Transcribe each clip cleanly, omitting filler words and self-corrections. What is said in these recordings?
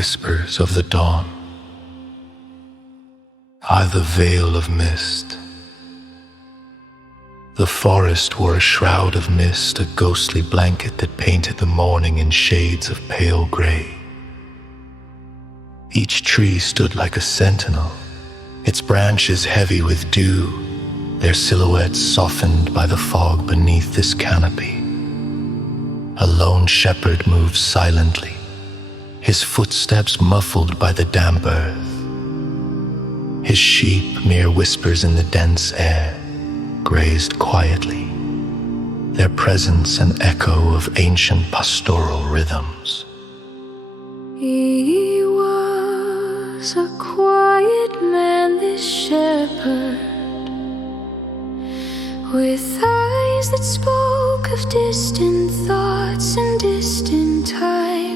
whispers of the dawn. I the veil of mist. The forest wore a shroud of mist, a ghostly blanket that painted the morning in shades of pale gray. Each tree stood like a sentinel, its branches heavy with dew, their silhouettes softened by the fog beneath this canopy. A lone shepherd moved silently, his footsteps muffled by the damp earth. His sheep, mere whispers in the dense air, grazed quietly, their presence an echo of ancient pastoral rhythms. He was a quiet man, this shepherd, with eyes that spoke of distant thoughts and distant times.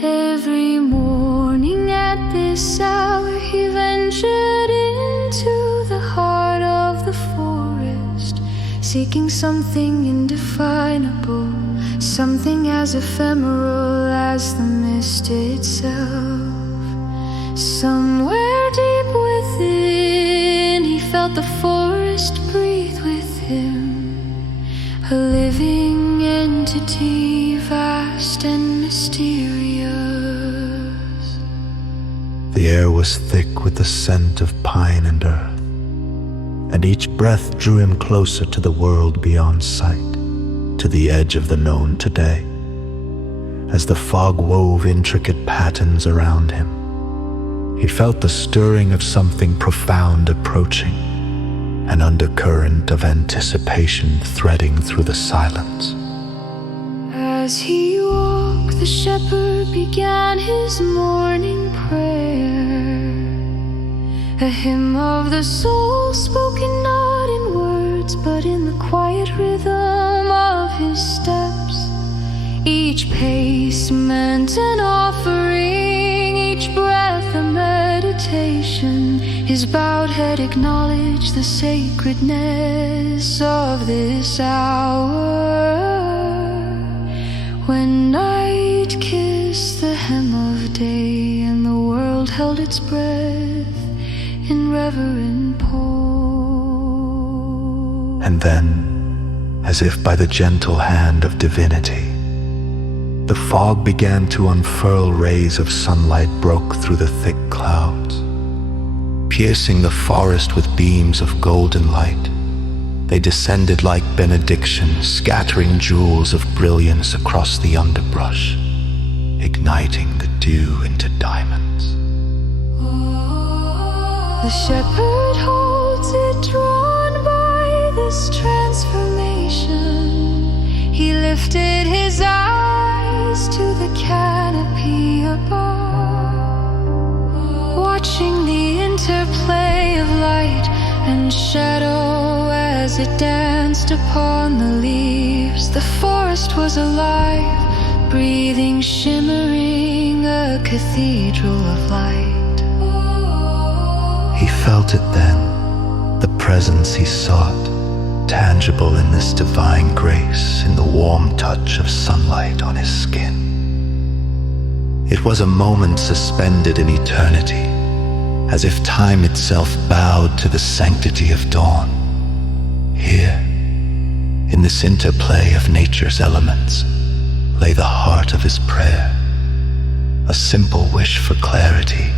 Every morning at this hour he ventured into the heart of the forest, seeking something indefinable, something as ephemeral as the mist itself. Somewhere deep within he felt the forest breathe with him, a living entity, vast and mysterious. The air was thick with the scent of pine and earth, and each breath drew him closer to the world beyond sight, to the edge of the known today. As the fog wove intricate patterns around him, he felt the stirring of something profound approaching, an undercurrent of anticipation threading through the silence. As he walked, the shepherd began his morning prayer, a hymn of the soul spoken not in words but in the quiet rhythm of his steps. Each pace meant an offering, each breath a meditation. His bowed head acknowledged the sacredness of this hour. When night kissed the hem of day and the world held its breath in reverent pause. And then, as if by the gentle hand of divinity, the fog began to unfurl. Rays of sunlight broke through the thick clouds, piercing the forest with beams of golden light. They descended like benedictions, scattering jewels of brilliance across the underbrush, igniting the dew into diamonds. The shepherd holds it, drawn by this transformation. He lifted his eyes to the canopy above, watching the interplay of light and shadow as it danced upon the leaves. The forest was alive, breathing, shimmering, a cathedral of light. He felt it then, the presence he sought, tangible in this divine grace, in the warm touch of sunlight on his skin. It was a moment suspended in eternity, as if time itself bowed to the sanctity of dawn. Here, in this interplay of nature's elements, lay the heart of his prayer, a simple wish for clarity,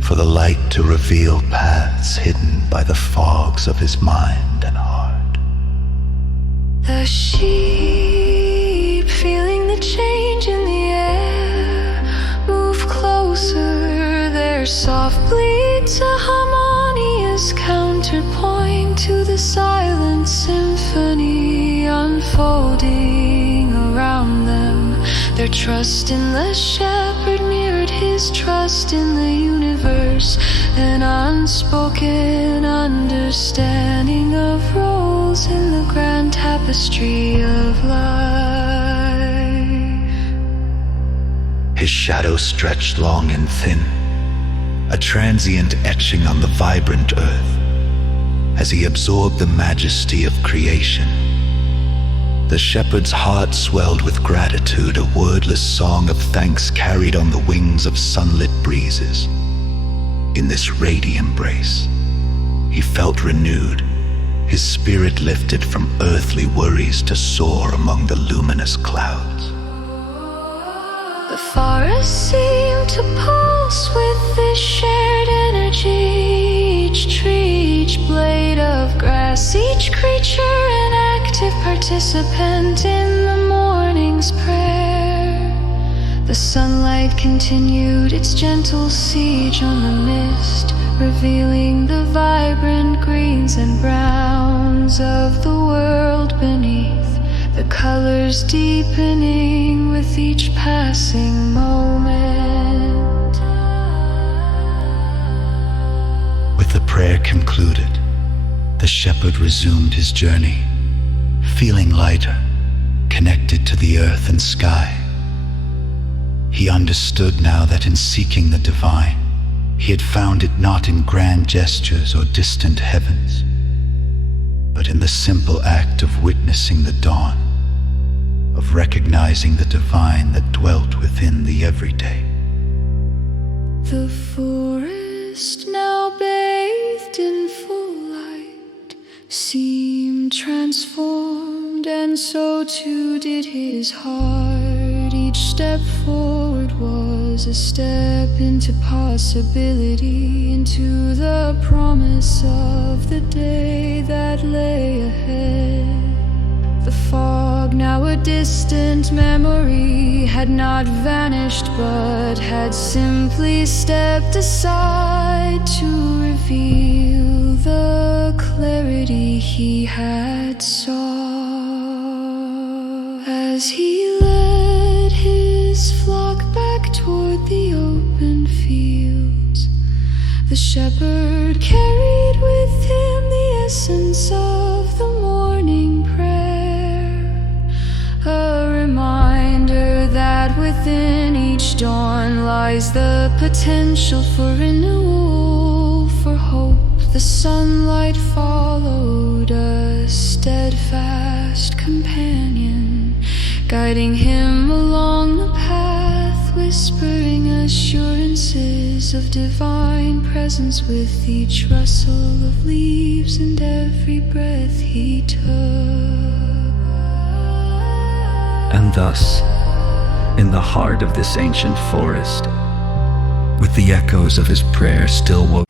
for the light to reveal paths hidden by the fogs of his mind and heart. The sheep, feeling the change in the air, move closer, their soft bleat to harmonious counterpoint to the silent symphony unfolding around them. Their trust in the shepherd mirrored his trust in the universe, an unspoken understanding of roles in the grand tapestry of life. His shadow stretched long and thin, a transient etching on the vibrant earth, as he absorbed the majesty of creation. The shepherd's heart swelled with gratitude, a wordless song of thanks carried on the wings of sunlit breezes. In this ready embrace, he felt renewed, his spirit lifted from earthly worries to soar among the luminous clouds. The forest seemed to pulse with this shared energy. Each tree, each blade of grass, each creature an active participant in the morning's prayer. The sunlight continued its gentle siege on the mist, revealing the vibrant greens and browns of the world beneath, the colors deepening with each passing moment. With the prayer concluded, the shepherd resumed his journey, feeling lighter, connected to the earth and sky. He understood now that in seeking the divine, he had found it not in grand gestures or distant heavens, but in the simple act of witnessing the dawn, of recognizing the divine that dwelt within the everyday. The forest, now bathed in full light, seemed transformed, and so too did his heart. Each step forward was a step into possibility, into the promise of the day that lay ahead. The fog, now a distant memory, had not vanished but had simply stepped aside to reveal the clarity he had sought. As he led his flock back toward the open fields, the shepherd carried with him the essence of the morning prayer, a reminder that within each dawn lies the potential for renewal, for hope. The sunlight followed, a steadfast companion, guiding him along the path, whispering assurances of divine presence with each rustle of leaves and every breath he took. And thus, in the heart of this ancient forest, with the echoes of his prayer still woke